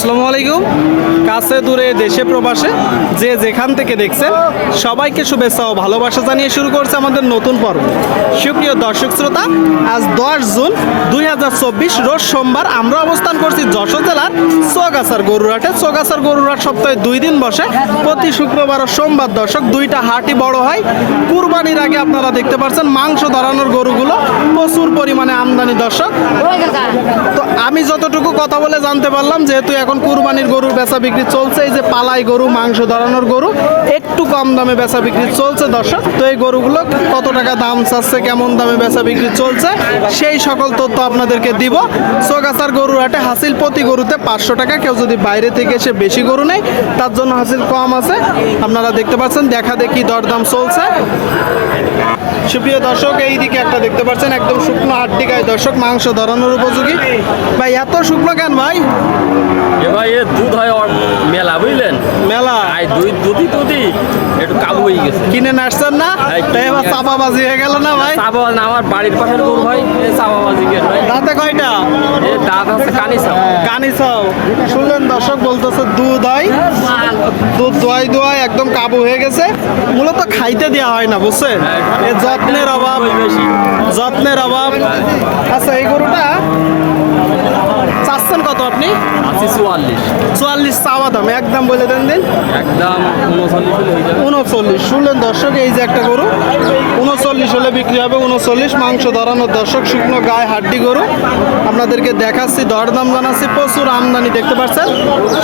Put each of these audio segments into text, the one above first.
আসসালামু আলাইকুম। কাছে দূরে দেশে প্রবাসে যে যেখান থেকে দেখছেন, সবাইকে শুভেচ্ছা ও ভালোবাসা জানিয়ে শুরু করছে আমাদের নতুন পর্ব। সুপ্রিয় দর্শক শ্রোতা, আজ দশ জুন দুই হাজার চব্বিশ রোজ সোমবার আমরা অবস্থান করছি যশোর জেলার চোগাছার গরুরহাটে। চোগাছার গরুরহাট সপ্তাহে দুই দিন বসে। প্রতি শুক্রবার ও সোমবার দর্শক দুইটা হাটই বড় হয়। কুরবানির আগে আপনারা দেখতে পাচ্ছেন মাংস ধরানোর গরুগুলো। প্রচুর পরিমাণে আমদানি দর্শক। তো আমি যতটুকু কথা বলে জানতে পারলাম, যেহেতু এখন কুরবানির গরুর বেচা বিক্রি চলছে, এই যে পালাই গরু, মাংস ধরানোর গরু, একটু কম দামে বেচা বিক্রি চলছে দর্শক। তো এই গরুগুলো কত টাকা দাম চাচ্ছে, কেমন দামে বেচা বিক্রি চলছে, সেই সকল তথ্য আপনাদেরকে দিব। সোগাছার গরুর হাটে হাসিল প্রতি গরুতে পাঁচশো টাকা, কেউ যদি বাইরে থেকে এসে বেশি গরু নেই তার জন্য হাসিল কম আছে। আপনারা দেখতে পাচ্ছেন, দেখা দেখি দরদাম চলছে। সুপ্রিয় দর্শক, এই দিকে একটা দেখতে পাচ্ছেন, একদম শুকনো হাড্ডি গায়ে দর্শক, মাংস ধরানোর উপযোগী। ভাই, এত শুকনো কেন ভাই? এ ভাই এ দুধ হয় মেলা বুঝলেন? মেলা? আই দুই দুধি দুধি একটু কাবু হয়ে গেছে। কিনে নাচছেন না? তাই এবার চাপাবাজি হয়ে গেল না ভাই? চাপা না আমার বাড়ির পাশের গরু ভাই এ চাপাবাজি ভাই। দাঁতে কয়টা? এ দাঁত আছে কানি চাপ কানি চাও শুনলেন দর্শক বলতেছে দুধ হয়। দুধ দোয়াই দোয়াই একদম কাবু হয়ে গেছে। মূলত খাইতে দেওয়া হয় না বুঝছেন? এ যত্নের অভাব। যত্নের অভাব। আচ্ছা এই গরুটা চাচ্ছেন কত আপনি? আশি চুয়াল্লিশ। চুয়াল্লিশ চাওয়া দাম একদম বলে দেন দিন। একদম উনচল্লিশ হলে হয়ে যাবে। উনচল্লিশ। শুনলেন দর্শক এই যে একটা গরু উনচল্লিশ হলে বিক্রি হবে উনচল্লিশ। মাংস ধরানোর দর্শক শুকনো গায়ে হাড্ডি গরু। আপনাদেরকে দেখাচ্ছি দরদাম জানাচ্ছি প্রচুর আমদানি দেখতে পাচ্ছেন।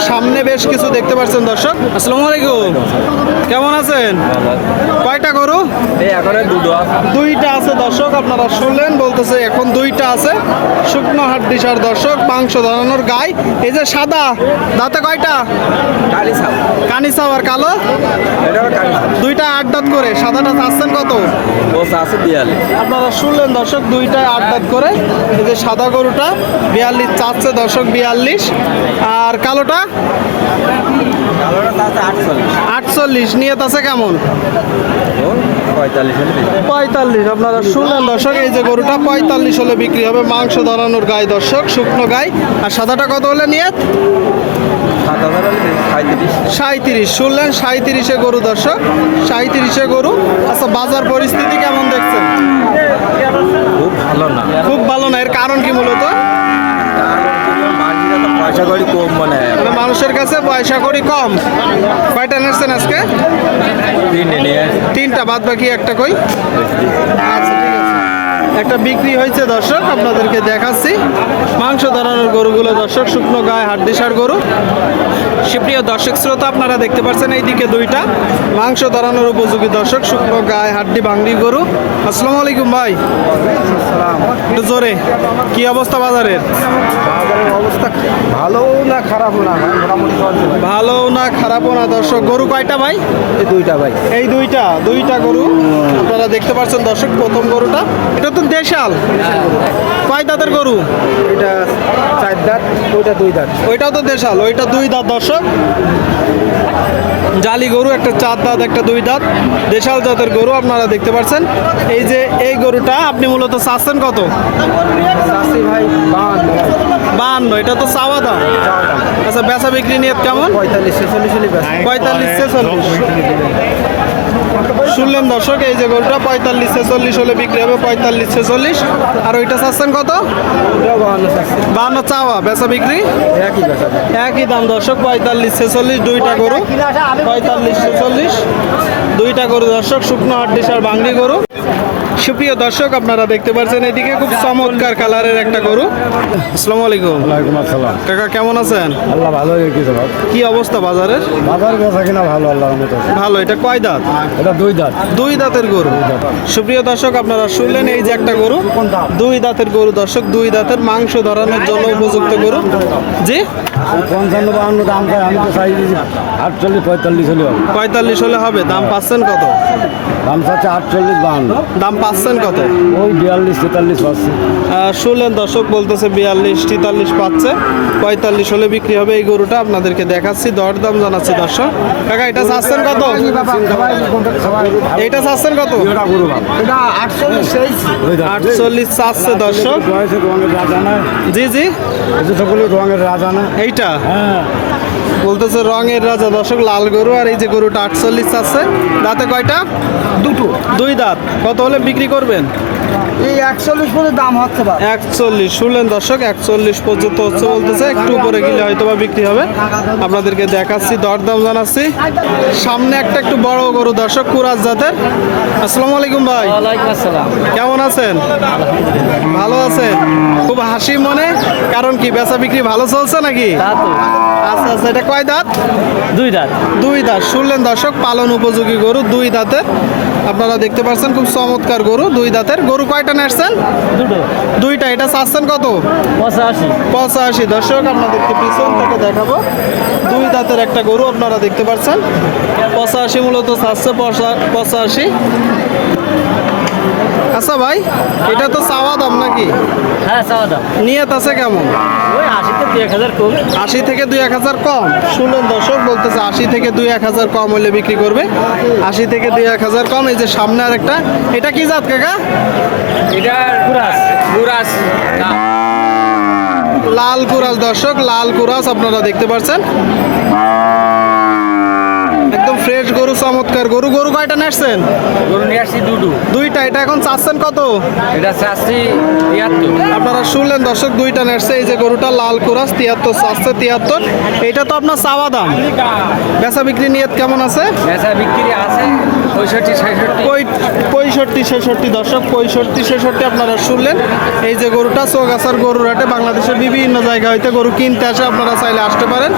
সামনে বেশ কিছু দেখতে পাচ্ছেন দর্শক। আসসালামু আলাইকুম। কেমন আছেন? কয়টা গরু? এখন দুইটা আছে দর্শক আপনারা শুনলেন বলতেছে এখন দুইটা আছে। শুকনো হাড্ডি সার দর্শক মাংস ধরানোর গায়ে। এই যে সাদা দাঁতে কয়টা? কালি চাপ কানি চাও আর কালো? দুইটা আট দাঁত করে সাদাটা চাচ্ছেন কত? আপনারা শুনলেন দর্শক দুইটায় আট দাঁত করে এই যে সাদা গরুটা বিয়াল্লিশ চাচ্ছে দর্শক বিয়াল্লিশ। আর কালোটা? আটচল্লিশ। নিয়ত আছে কেমন? পঁয়তাল্লিশ পঁয়তাল্লিশ আপনারা শুনলেন দর্শক এই যে গরুটা পঁয়তাল্লিশ হলে বিক্রি হবে মাংস ধরানোর গায়ে দর্শক শুকনো গায়ে আর সাদাটা কত হলে নিয়ত? সাঁত্রিশ শুনলেন সাঁত্রিশে গরু দর্শক সাঁত্রিশে গরু। আচ্ছা বাজার পরিস্থিতি কেমন দেখছেন? খুব ভালো না। খুব ভালো না এর কারণ কি মূলত? পয়সা করি কম মনে হয়। মানে মানুষের কাছে পয়সা করি কম। কয়টা নেছেন আজকে? নিয়ে। তিনটা বাদ বাকি একটা কই? আচ্ছা ঠিক আছে। একটা বিক্রি হয়েছে দর্শক আপনাদেরকে দেখাচ্ছি। মাংস ধরানোর গরুগুলো দর্শক শুকনো গায়ে হাড্ডিসার গরু। সুপ্রিয় দর্শক শ্রোতা আপনারা দেখতে পাচ্ছেন এইদিকে দুইটা। মাংস ধরানোর উপযোগী দর্শক শুকনো গায়ে হাড্ডি ভাঙড়ি গরু। আসসালামু আলাইকুম ভাই। জোরে। কি অবস্থা বাজারের? অবস্থা ভালো না খারাপও না মোটামুটি ভালো না খারাপও না দর্শক গরু কয়টা ভাই? এই দুইটা ভাই। এই দুইটা দুইটা গরু। আপনারা দেখতে পাচ্ছেন দর্শক প্রথম গরুটা। এটা তো দেশাল। কয় দাঁতের গরু? এটা চার দাঁত ওইটা দুই দাঁত। ওইটাও তো দেশাল ওইটা দুই দাঁত দর্শক। জালি গরু একটা চার দাঁত একটা দুই দাঁত। দেশাল জাতের গরু আপনারা দেখতে পাচ্ছেন। এই যে এই গরুটা আপনি মূলত চাচ্ছেন কত? ভাই বান বান্ন এটা তো চাওয়া দাম। আচ্ছা বেচা বিক্রি নিয়ে কেমন? পঁয়তাল্লিশ ছেচল্লিশ পঁয়তাল্লিশ ছেচল্লিশ। শুনলেন দর্শক এই যে গরুটা পঁয়তাল্লিশ ছেচল্লিশ হলে বিক্রি হবে পঁয়তাল্লিশ ছেচল্লিশ। আর ওইটা চাচ্ছেন কত? বাহান্ন বান্ন চাওয়া বেচা বিক্রি? একই একই দাম দর্শক পঁয়তাল্লিশ ছেচল্লিশ দুইটা গরু। পঁয়তাল্লিশ ছেচল্লিশ দুইটা গরু দর্শক শুকনো হাড্ডিস আর বাংলি গরু। সুপ্রিয় দর্শক আপনারা দেখতে পাচ্ছেন এদিকে খুব চমৎকার কালারের একটা গরু। আসসালামু আলাইকুম। ওয়ালাইকুম আসসালাম। কাকা কেমন আছেন? আল্লাহ ভালো ভাই। কি অবস্থা বাজারের? বাজার বেচা কিনা ভালো আল্লাহর মতো ভালো এটা কয় দাঁত? এটা দুই দাঁত। দুই দাঁতের গরু। সুপ্রিয় দর্শক আপনারা শুনলেন এই যে একটা গরু। দুই দাঁতের গরু দর্শক দুই দাঁতের মাংস ধরানোর জন্য উপযুক্ত গরু। জি? পঞ্চান্ন বাহান্ন দাম চাই আমি তো চাই আটচল্লিশ পঁয়তাল্লিশ হলে হবে। পঁয়তাল্লিশ হলে হবে দাম পাচ্ছেন কত? দাম চাচ্ছে আটচল্লিশ বাহান্ন। দাম পাচ্ছেন কত? ওই বিয়াল্লিশ তেতাল্লিশ পাচ্ছে। শুনলেন দর্শক বলতেছে বিয়াল্লিশ তেতাল্লিশ পাচ্ছে। পঁয়তাল্লিশ হলে বিক্রি হবে এই গরুটা আপনাদেরকে দেখাচ্ছি দরদাম জানাচ্ছি দর্শক। কাকা এটা চাচ্ছেন কত? এইটা চাচ্ছেন কত? এটা আটচল্লিশ চাচ্ছে দর্শক। জি জি। সকলে রঙের রাজা না এইটা? হ্যাঁ। বলতেছে রঙের রাজা দর্শক লাল গরু আর এই যে গরুটা আটচল্লিশ চাচ্ছে দাঁতে কয়টা? দুটো। দুই দাঁত। কত হলে বিক্রি করবেন? এই একচল্লিশ পর্যন্ত দাম হচ্ছে একচল্লিশ। শুনলেন দর্শক একচল্লিশ পর্যন্ত হচ্ছে বলতেছে। একটু উপরে গেলে হয়তো বা বিক্রি হবে। আপনাদেরকে দেখাচ্ছি দরদাম জানাচ্ছি। সামনে একটা একটু বড় গরু দর্শক কুরাজ জাতের। আসসালামু আলাইকুম ভাই। কেমন আছেন? ভালো আছেন? খুব হাসি মনে। কারণ কি বেচা বিক্রি ভালো চলছে নাকি? আচ্ছা আচ্ছা এটা কয় দাঁত? দুই দাঁত। দুই দাঁত। শুনলেন দর্শক পালন উপযোগী গরু দুই দাঁতের। আপনারা দেখতে পাচ্ছেন খুব চমৎকার গরু দুই দাঁতের। গরু কয়টা নেসছেন দুটো। দুইটা। এটা চাচ্ছেন কত? পঁচাশি। পঁচাশি। দর্শক আপনাদেরকে পিছন থেকে দেখাবো। দুই দাঁতের একটা গরু আপনারা দেখতে পাচ্ছেন পঁচাশি মূলত চাচ্ছে পঁচা- পঁচাশি। আচ্ছা ভাই এটা তো চাওয়া দাম নাকি? হ্যাঁ চাওয়া দাম। নিয়ত আছে কেমন? ওই আশিতে দুই এক হাজার কম। আশি থেকে দুই এক হাজার কম? শুনুন দর্শক বলতেছে আশি থেকে দুই এক হাজার কম হলে বিক্রি করবে। আশি থেকে দুই এক হাজার কম এই যে সামনে আর একটা এটা কি জাত কাকা? এটা কুরাস। কুরাস না। লাল কুরাস দর্শক লাল কুরাস আপনারা দেখতে পাচ্ছেন। একদম ফ্রেশ গরু চমৎকার। গরু গরু কয়টা নাচছেন গরু নিয়ে আসছি দুটো। দুইটা এটা এখন চাচ্ছেন কত? এটা চাচ্ছি তিয়াত্তর। আপনারা শুনলেন দর্শক দুইটা নাচছে এই যে গরুটা লাল কুরাস তিয়াত্তর চাচ্ছে তিয়াত্তর। এটা তো আপনার চাওয়া দাম। বেচা বিক্রি নিয়ত কেমন আছে? বেচা বিক্রি আছে পঁয়ষট্টি ছেষট্টি। পঁয়ষট্টি ছেষট্টি দশক পঁয়ষট্টি ছেষট্টি আপনারা শুনলেন। এই যে গরুটা চৌগাছার গরুর হাটে বাংলাদেশের বিভিন্ন জায়গা হইতে গরু কিনতে আসে আপনারা চাইলে আসতে পারেন।